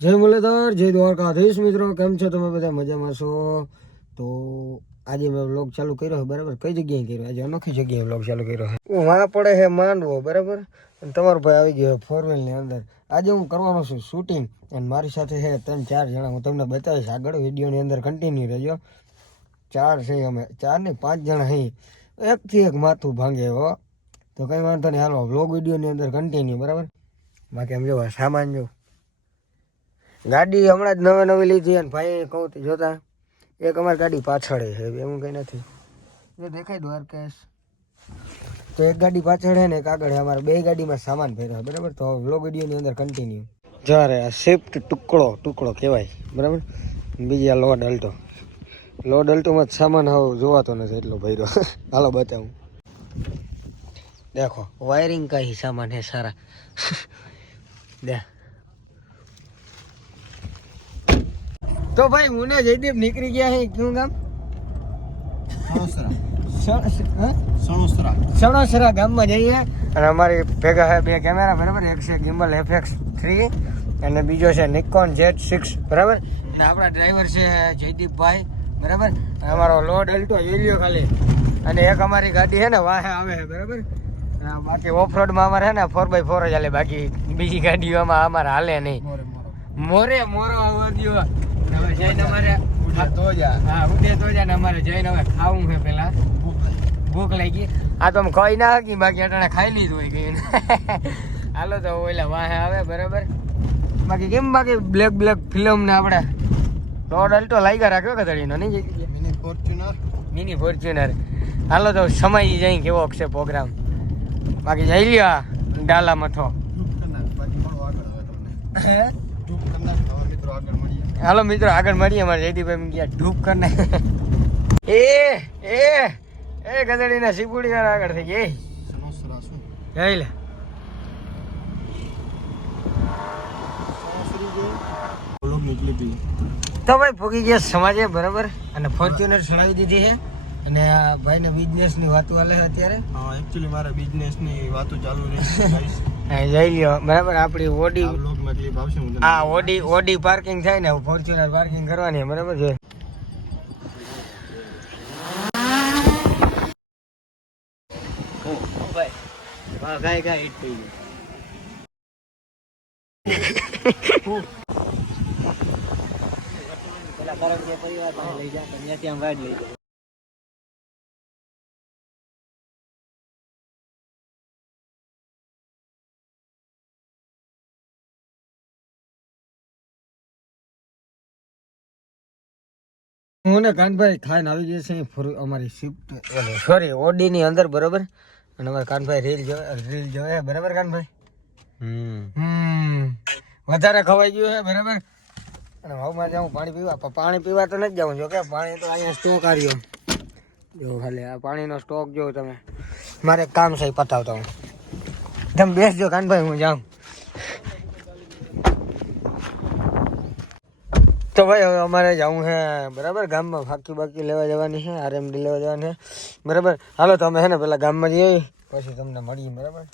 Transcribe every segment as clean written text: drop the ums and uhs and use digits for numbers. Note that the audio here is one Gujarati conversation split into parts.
જય મુરલીધર, જય દ્વારકાધીશ. મિત્રો કેમ છો તમે બધા? મજામાં છો? તો આજે મેં વ્લોગ ચાલુ કર્યો છે, બરાબર. કઈ જગ્યાએ કર્યો? આજે અનોખી જગ્યાએ વ્લોગ ચાલુ કર્યો છે. હું મારા પડે છે માંડવો, બરાબર. અને તમારો ભાઈ આવી ગયો 4વ્હીલની અંદર. આજે હું કરવાનો છું શૂટિંગ, અને મારી સાથે છે 3-4 જણા. હું તમને બતાવીશ આગળ વિડીયોની અંદર કન્ટિન્યુ રહેજો. 4 છે અમે, 4 ને 5 જણા અહીં. એકથી એક માથું ભાંગે હો. તો કંઈ વાંધો નહીં, હાલો વ્લોગ વિડીયોની અંદર કન્ટિન્યુ, બરાબર. બાકી એમ જો સામાન જો ગાડી હમણાં જ નવી લીધી, અને ભાઈ કહું તો જોતા એક અમારી ગાડી પાછળ છે, એવું કંઈ નથી. જો દેખાય દ્વારકેશ, તો એક ગાડી પાછળ છે ને એક આગળ છે. અમારે 2 ગાડીમાં સામાન ભર્યો, બરાબર. તો વ્લોગ વિડીયોની અંદર કન્ટિન્યુ. જ્યારે આ શિફ્ટ ટુકડો કહેવાય, બરાબર. બીજી આ લોડ અલ્ટોમાં જ સામાન હવે જોવાતો નથી એટલો ભર્યો. હાલો બતાવું. देखो वायरिंग का ही सामान है सारा. दे तो भाई मुने जयदीप निकली गया है. क्यों गाम? सणोसरा गाम में जइए. અને અમારી ભેગા છે 2 કેમેરા, બરાબર. એક છે ગિમ્બલ FX3 અને બીજો છે નિકોન Z6, બરાબર. અને આપણા ડ્રાઈવર છે જયદીપભાઈ, બરાબર. અમારો લોડ અલ્ટો એલિયો ખાલી, અને એક અમારી ગાડી છે ને વાહે આવે છે, બરાબર. બાકી ઓફરોડમાં અમારે છે ને 4x4 જ હાલે, બાકી બીજી ગાડીઓમાં અમારે હાલે નહીં. મોરો આવડ્યો હવે જઈને અમારે ઉડે તો જા ને અમારે જઈને હવે ખાવું છે. પેલા ભૂખ લાગી. આ તો અમે ખાઈ ના હકી, બાકી અટાણે ખાઈ લીધું હોય ગઈ. હાલો તો ઓલા વાહે આવે, બરાબર. બાકી કેમ બાકી બ્લેક ફિલ્મ ને આપણે રોડ અલ્ટો લાગ્યા રાખ્યો કદડીનો નહીં, મિની ફોર્ચ્યુનર. હાલો તો સમય જઈ કેવો છે પ્રોગ્રામ. બાકી જઈ લ્યો ડાલા મથો. હાલો મિત્રો આગળ મળીએ. અમારે જયદીપભાઈ ગયા ધૂપ કરને. એ ગધેડી ના સીપુડી આગળ થઈ ગઈ. જઈ લે તો ભાઈ ભૂગી ગયા સમાજે, બરાબર. અને ફોર્ચ્યુનર ચડાવી દીધી છે. અને આ ભાઈને બિઝનેસની વાતો હાલે છે અત્યારે. હા, એકચ્યુઅલી મારા બિઝનેસની વાતો ચાલુ રહે. જઈ લ્યો, બરાબર. આપણી ઓડી બ્લોગમાં ક્લિપ આવશે. હા, ઓડી પાર્કિંગ થાય ને ફોર્ચ્યુનર પાર્કિંગ કરવાની, બરાબર છે. ગાય હિટ થઈ ગયું. પેલા કરંટ પરિવાર પાસે લઈ જા, ત્યાંથી આમ વાડ લઈ જાય. હું ને કાનભાઈ ખાઈને આવી જશે અમારી શિફ્ટ, સોરી ઓડી ની અંદર, બરાબર. અને અમારે કાનભાઈ રીલ જોવે, બરાબર. કાનભાઈ વધારે ખવાઈ ગયું છે, બરાબર. અને ભાવમાં જાઉં પાણી પીવા તો નથી જાઉં. જો કે પાણી તો અહીંયા સ્ટોક આવ્યો જો, ખાલી આ પાણીનો સ્ટોક જો તમે. મારે કામ છે પતાવતા હું. તમે બેસજો કાનભાઈ, હું જાઉં. તો ભાઈ હવે અમારે જવું છે, બરાબર. ગામમાં બાકી લેવા જવાની છે, RMD લેવા જવાની છે, બરાબર. હાલો તો અમે છે ને પેલા ગામમાં જઈએ, પછી તમને મળીએ, બરાબર.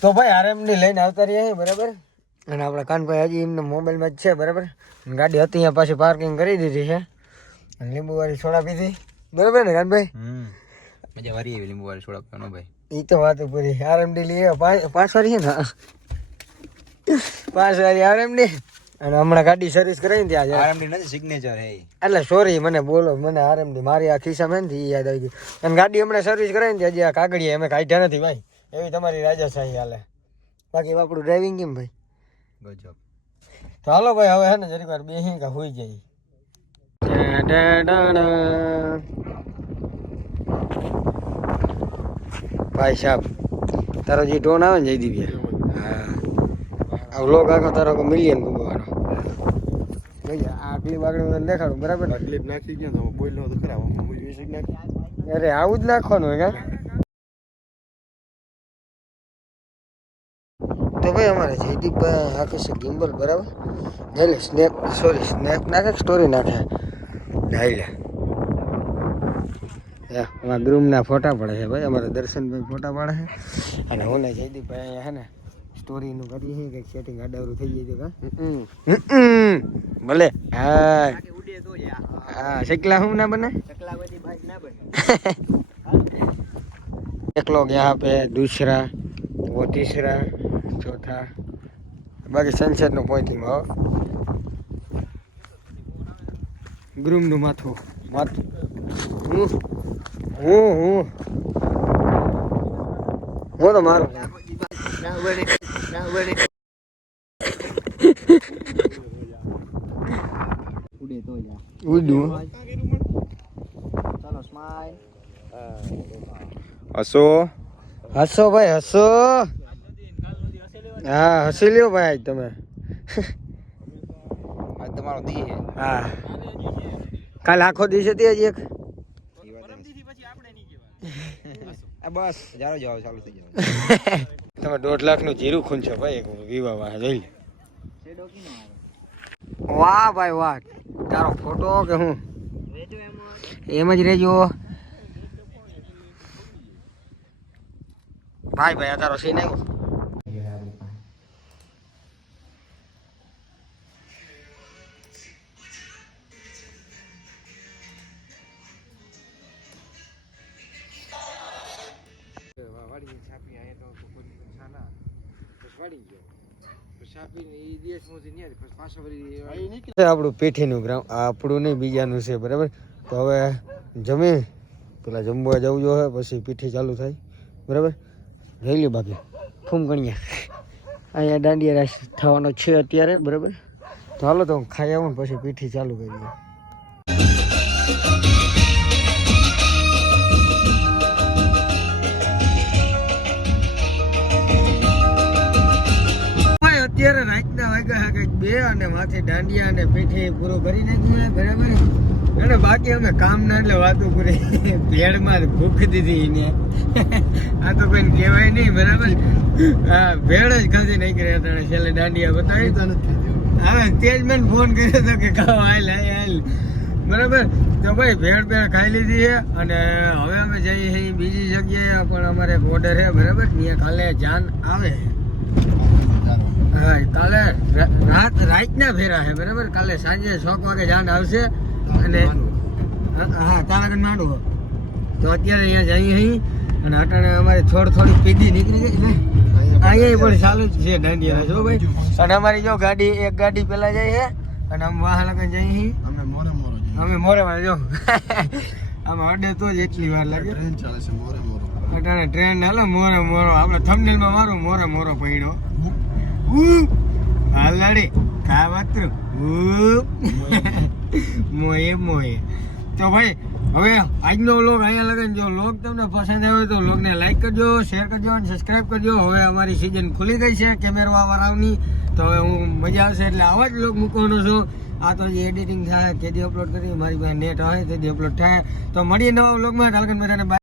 તો ભાઈ RMD લઈને આવતા રહીએ, બરાબર. અને આપણા કાનભાઈ હજી એમને મોબાઈલમાં જ છે, બરાબર. ગાડી હતી અહીંયા પાછી પાર્કિંગ કરી દીધી છે, અને લીંબુવાળી સોડા પીધી, બરાબર ને કાનભાઈ? મજા વારી એવી લીંબુવાળી સોડા પીવાનો ભાઈ. એ તો વાત પૂરી. RMD લઈએ 5 વાળી છે ને, 5 વાળી RMD. અને હમણાં ગાડી સર્વિસ કરાવી ને ત્યાં RMD નથી, સિગ્નેચર હે. એટલે સોરી, મને RMD મારી આ ખિસ્સામાં નથી, યાદ આવી ગયું. અને ગાડી હમણાં સર્વિસ કરાવી ને ત્યાં હજી આ કાગળિયા અમે કાઢ્યા નથી ભાઈ. એવી તમારી રાજાશાહી હાલે. બાકી આપણું ડ્રાઇવિંગ કેમ ભાઈ? ગજબ. તો હાલો ભાઈ, હવે હે ને જરીક વાર બેસી કે હોઈ જાય. ભાઈ સાહેબ, તારો જે ટોન આવે ને જયદીપ, હા, આ વ્લોગ આખો તારો મિલિયન ભૂગવાનો. આ ક્લિપ આગળ દેખાડું, બરાબર. ક્લિપ નાખી ગયા તો બોલ્યો તો ખરાબ મ્યુઝિક નાખી. અરે આવું જ નાખવાનું હોય કા. તો ભાઈ અમારે જયદીપભાઈ આખે છે ગિમ્બલ, બરાબર. એટલે સ્નેપ નાખે, સ્ટોરી નાખે. લે અમારા ગ્રુમના ફોટા પડે છે ભાઈ. અમારા દર્શનભાઈ ફોટા પાડે છે, અને હું ને જયદીપભાઈ અહીંયા છે ને સ્ટોરી નું કરીએ છીએ કંઈક સેટિંગ આડાવરું થઈ જાય તો કા ભલે હા હા શેકલા હું ના બને एक लोग यहाँ पे दूसरा वो तीसरा चौथा बाकी सनसेट नो पॉइंटिंग हो ग्रूम નું માથું હું તો મારું ઉડું ચાલો સ્માઈલ હસો હસો ભાઈ હસો હા હસી લ્યો ભાઈ આજ તમે આજ તમારો દી હે હા કાલ આખો દિવસ હતી હજી એક બસ જારો જાવ ચાલુ થઈ જાય તમે 1.5 લાખ નું જીરું ખૂન છો ભાઈ એક વિવાહ વાહ જોઈ લે વાહ ભાઈ વાહ તારો ફોટો કે હું એમ જ રહેજો ભાઈ ભાઈ આ તારો સીન આવ્યો આપણું પેઠીનું ગ્રાઉન્ડ આપણું નહીં બીજાનું છે બરાબર તો હવે જમી પેલા જમવા જવું જોઈએ પછી પીઠી ચાલુ થાય બરાબર લઈ લ્યો બાકી ફૂમકણિયા અહીંયા દાંડિયા રાસ થવાનો છે અત્યારે બરાબર તો હાલો તો હું ખાઈ આવું ને પછી પીઠી ચાલુ કરી દઉં અત્યારે રાતના વાગ્યા કંઈક 2 અને માથે દાંડિયા અને પીઠી પૂરું કરી નાખ્યું બરાબર અને બાકી અમે કામ ના એટલે વાતો કરી ભેળમાં ભૂખ દીધી એને આ તો કોઈને કહેવાય નહીં બરાબર હા ભેળ જ ખાધી નહીં કરી તને છેલ્લે દાંડિયા બતાવી હવે તેજ મેં ફોન કર્યો હતો કે ખાવ હાલ બરાબર તો ભાઈ ભેળ ખાઈ લીધી છે અને હવે અમે જઈએ છીએ બીજી જગ્યાએ પણ અમારે એક ઓર્ડર છે બરાબર ત્યાં કાલે જાન આવે હા કાલે રાતના ફેરા છે બરાબર કાલે સાંજે 6 વાગે જાન આવશે અને હા તારાગઢ માંડવો તો અત્યારે અહીંયા જઈએ અહીં અને અટાણે અમારે થોડી પીધી નીકળી ગઈ ને અહીંયા પણ ચાલુ જ છે દાંડિયા જો ભાઈ અને અમારી જો એક ગાડી પેલા જાય છે અને અમે વાહ લગન જઈએ અમે મોરે જો આમાં અડે તો જ એટલી વાર લાગે ટ્રેન ચાલે છે મોરે મોરો અટાણે ટ્રેન હાલો મોરો આપણે થંબનેલમાં મારું મોરો પડ્યો હાલાડી કા વાતરું મોએ તો ભાઈ હવે આજનો વ્લોગ અહીંયા લગન જો વ્લોગ તમને પસંદ આવ્યો તો વ્લોગને લાઈક કરજો શેર કરજો અને સબસ્ક્રાઈબ કરજો હવે અમારી સિઝન ખુલી ગઈ છે કેમેરા વાળાની તો હવે હું મજા આવશે એટલે આવા જ વ્લોગ મૂકવાનો છું આ તો જે એડિટિંગ થાય તેથી અપલોડ કરી મારી પાસે નેટ હોય તેથી અપલોડ થાય તો મળીએ નવા વ્લોગમાં કાલકન બધાને